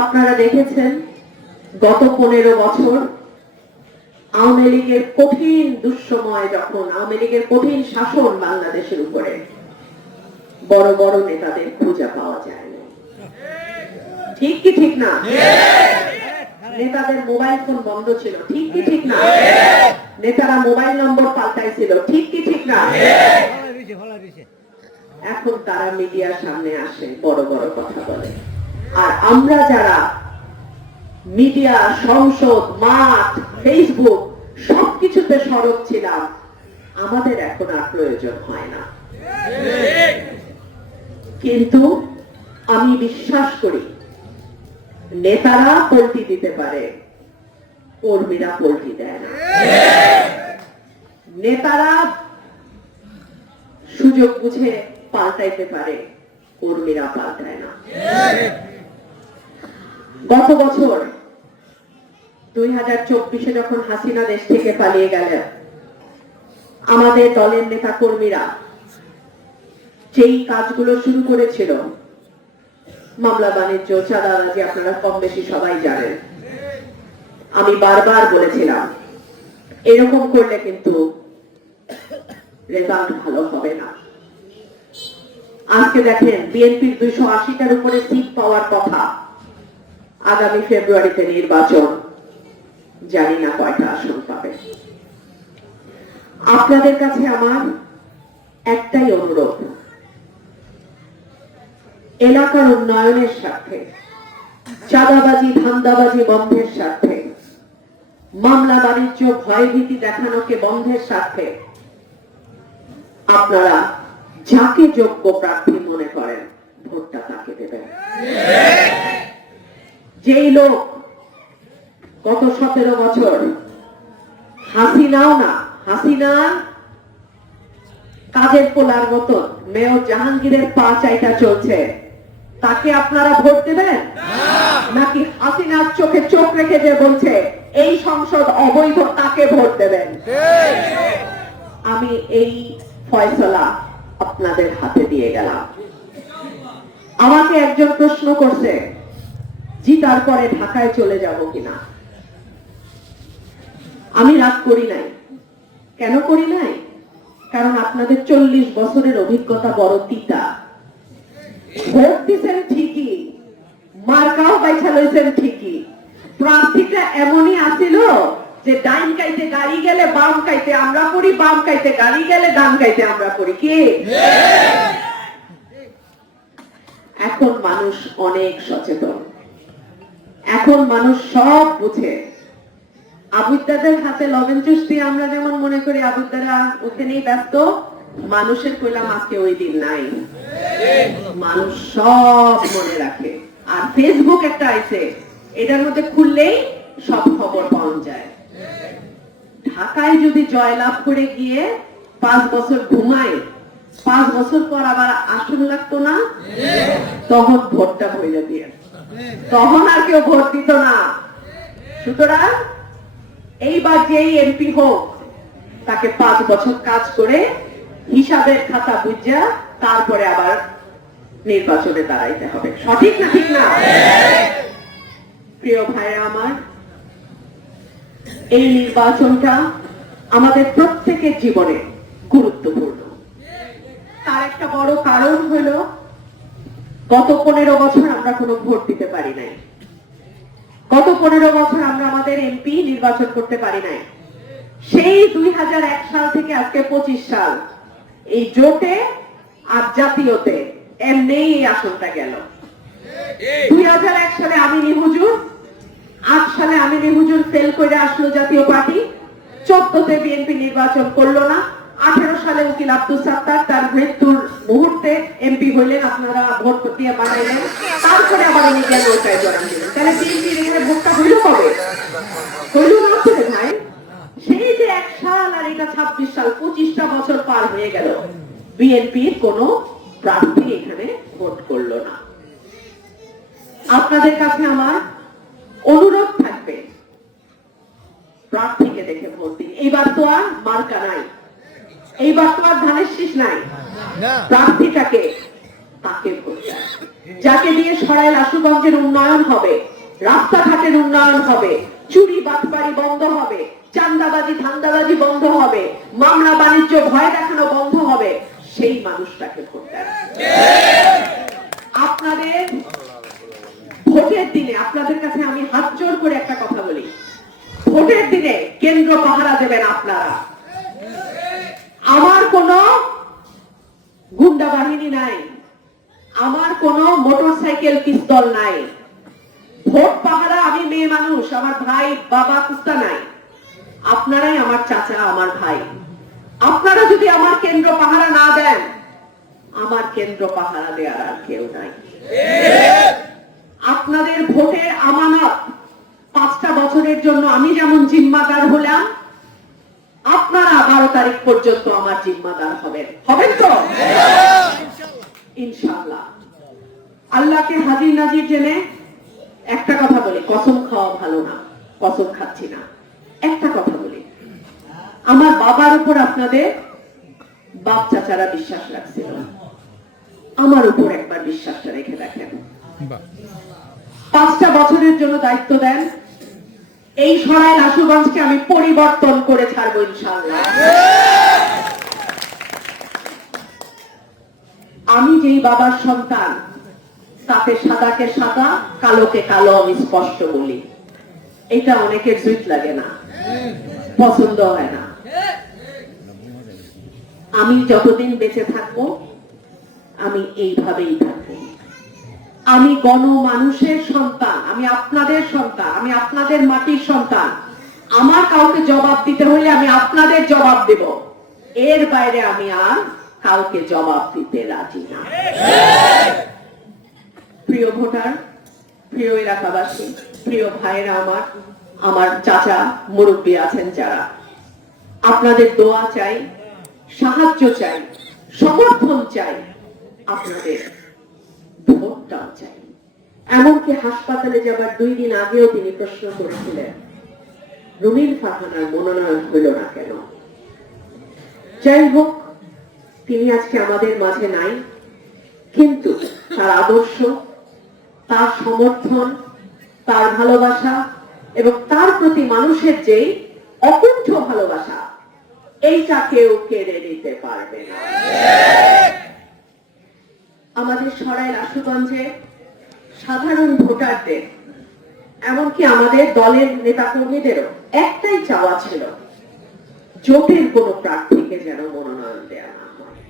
আপনারা দেখেছেন গত 15 বছর আওয়ামী লীগের কঠিন দুঃসময়, যখন আওয়ামী লীগের কঠিন শাসন বাংলাদেশের উপরে, বড় বড় নেতাদের খুঁজে পাওয়া যায় না। ঠিক কি ঠিক না? নেতাদের মোবাইল ফোন বন্ধ ছিল। ঠিক কি ঠিক না? নেতারা মোবাইল নম্বর পাল্টাইছিল। ঠিক কি ঠিক না? এখন তারা মিডিয়ার সামনে আসে, বড় বড় কথা বলে। আর আমরা যারা মিডিয়া, সংসদ, মাঠ, ফেসবুক সবকিছুতে সরব ছিলাম, আমাদের এখন আর প্রয়োজন হয় না। কিন্তু আমি বিশ্বাস করি নেতারা পল্টি দিতে পারে, কর্মীরা পল্টি দেয় না। নেতারা সুযোগ বুঝে পাল্টাইতে পারে, কর্মীরা পাল্টায় না। গত বছর 2024-এ যখন হাসিনা দেশ থেকে পালিয়ে গেলেন, আমাদের দলের নেতা কর্মীরা যেই কাজগুলো শুরু করেছিল, মামলা বাণিজ্য, চাঁদাবাজি, আপনারা কম বেশি সবাই জানেন। আমি বারবার বলেছিলাম এরকম করলে কিন্তু রেজাল্ট ভালো হবে না। আজকে দেখেন বিএনপির 280টার উপরে সিট পাওয়ার কথা, আগামী ফেব্রুয়ারিতে নির্বাচন, জানি না কয়টা আসন পাবে। আপনাদের কাছে আমার একটাই অনুরোধ, এলাকার উন্নয়নের স্বার্থে, চাঁদাবাজি ধান্দাবাজি বন্ধের স্বার্থে, মামলা বাণিজ্য ভয়ভীতি দেখানোকে বন্ধের স্বার্থে আপনারা যাকে যোগ্য প্রার্থী মনে করেন ভোটটা তাকে দেবেন। যেই লোক গত 17 বছর হাসিনা কাজের পোলার মতন মেয়র জাহাঙ্গীরের পা চাইটা চলছে, তাকে আপনারা ভোট দেবেন? নাকি হাসিনার চোখে চোখ রেখে যে বলছে এই সংসদ অবৈধ, তাকে ভোট দেবেন? আমি এই ফয়সালা আপনাদের হাতে দিয়ে গেলাম। আমাকে একজন প্রশ্ন করছে, জিতার পরে ঢাকায় চলে যাব কিনা। আমি রাগ করি নাই। কেন করি নাই? কারণ আপনাদের 40 বছরের অভিজ্ঞতা বড় তিতা। ভোট দিচ্ছেন ঠিকই, মার্কাও বাইছা লইছেন ঠিকই, প্রার্থীটা এমনই আছিল যে ডাইন কাইতে গাড়ি গেলে বাম কাইতে আমরা করি, বাম কাইতে গাড়ি গেলে ডান কাইতে আমরা করি। কি এখন মানুষ অনেক সচেতন, এখন মানুষ সব বুঝে। আবুদ্দাদের হাতে লবণ চুষতে আমরা যেমন মনে করি আবুদ্দারা ওখানেই ব্যস্ত, মানুষের কইলাম আজকে ওই দিন নাই। মানুষ সব মনে রাখে। আর ফেসবুক একটা আইছে, এটার মধ্যে খুললেই সব খবর পাওয়া যায়। ঢাকায় যদি জয়লাভ করে গিয়ে 5 বছর ঘুমায়, 5 বছর পর আবার আসন লাগতো না, তখন ভোটটা হয়ে দিয়ে, তখন আর কেউ ভোট দিত না। সুতরাং এইবার যেই এমপি হোক, তাকে 5 বছর কাজ করে হিসাবের খাতা বুঝা তারপরে আবার নির্বাচনে দাঁড়াইতে হবে। সঠিক না ঠিক না? প্রিয় ভাইরা আমার, এই নির্বাচনটা আমাদের প্রত্যেকের জীবনে গুরুত্বপূর্ণ। তার একটা বড় কারণ হলো গত 15 বছর আমরা কোনো ভোট দিতে পারি নাই। গত 15 বছর আমরা আমাদের এমপি নির্বাচন করতে পারি নাই। সেই 2001 সাল থেকে আজকে 25 সাল, এই জোটে আর জাতীয়তে এমনি এই আসনটা গেল। 2001 সালে আমিনী হুজুর, 8 সালে আমিনী হুজুর ফেল করে আসলো জাতীয় পার্টি, 14তে বিএনপি নির্বাচন করলো না, 18 সালে উকিল আব্দুল সাত্তার তার মৃত্যুর মুহূর্তে এমপি হইলেন, আপনারা ভোট দিয়ে বানাইলেন, তারপরে আবার উনি কেন ওটাই জড়ান দিলেন। তাহলে বিএনপির এখানে ভোটটা হইল কবে? হইল না তো ভাই। সেই যে 1 সাল আর এটা 26 সাল, 25টা বছর পার হয়ে গেল, বিএনপির কোনো প্রার্থী এখানে ভোট করলো না। আপনাদের কাছে আমার অনুরোধ থাকবে, প্রার্থীকে দেখে ভোট দিন। এইবার তো আর মার্কা নাই, এইবার তো আর ধানের শীষ নাই, প্রার্থীটাকে তাকে ভোট দেন। যাকে দিয়ে সরাইল আশুগঞ্জের উন্নয়ন হবে, রাস্তাঘাটের উন্নয়ন হবে, চুরি বাটপারি বন্ধ হবে, চাঁদাবাজি ধান্দাবাজি বন্ধ হবে, মামলা বাণিজ্য ভয় দেখানো বন্ধ হবে, সেই মানুষটাকে ভোট দেন। আপনাদের ভোটের দিনে আপনাদের কাছে আমি হাত জোর করে একটা কথা বলি, ভোটের দিনে কেন্দ্র পাহারা দেবেন আপনারা। আমার কোনো গুন্ডা বাহিনী নাই, আমার কোনো মোটরসাইকেল পিস্তল নাই। ভোট পাহারা আমি মেয়ে মানুষ, আমার ভাই বাবা কুস্তা নাই। আপনারাই আমার চাচা, আমার ভাই। আপনারা যদি আমার কেন্দ্র পাহারা না দেন, আমার কেন্দ্র পাহারা দেওয়ার আর কেউ নাই। আপনাদের ভোটের আমানত 5টা বছরের জন্য আমি যেমন জিম্মাদার হলাম, আপনারা 12 তারিখ পর্যন্ত আমার জিম্মাদার হবেন। হবেন তো ইনশাআল্লাহ। আল্লাহকে হাজির নাজির জেনে একটা কথা বলি, কসম খাওয়া ভালো না, কসম খাচ্ছি না। একটা কথা বলি, আমার বাবার উপর আপনাদের বাপ চাচারা বিশ্বাস রাখছিল, আমার উপর একবার বিশ্বাসটা রেখে দেখেন। 5টা বছরের জন্য দায়িত্ব দেন, এই সরাইল আশুগঞ্জকে আমি পরিবর্তন করে ছাড়বো ইনশাআল্লাহ। আমি যেই বাবার সন্তান, তাতে সাদাকে সাদা কালোকে কালো আমি স্পষ্ট বলি। এটা অনেকের জুত লাগে না, পছন্দ হয় না। আমি যতদিন বেঁচে থাকবো আমি এইভাবেই থাকবো। আমি গণমানুষের সন্তান, আমি আপনাদের সন্তান, আমি আপনাদের মাটির সন্তান। আমার কাউকে জবাব দিতে হলে আমি আপনাদের জবাব দেব, এর বাইরে আমি আর কাউকে জবাব দিতে রাজি না। প্রিয় ভোটার, প্রিয় এলাকাবাসী, প্রিয় ভাইরা আমার, আমার চাচা মুরব্বী আছেন যারা, আপনাদের দোয়া চাই, সাহায্য চাই, সমর্থন চাই, আপনাদের ভোটটাও চাই। এমনকি হাসপাতালে যাবার 2 দিন আগেও তিনি প্রশ্ন করেছিলেন, রুমিন ফারহানার মনোনয়ন হইল না কেন? যাই হোক, তিনি আজকে আমাদের মাঝে নাই, কিন্তু তার আদর্শ, তার সমর্থন, তার ভালোবাসা এবং তার প্রতি মানুষের যে অকুণ্ঠ ভালোবাসা, এইটা কেউ কেড়ে নিতে পারবে না। আমাদের সরাইল আশুগঞ্জে সাধারণ ভোটারদের, এমনকি আমাদের দলের নেতা কর্মীদেরও একটাই চাওয়া ছিল, জোটের কোন প্রার্থীকে যেন মনোনয়ন দেওয়া না হয়।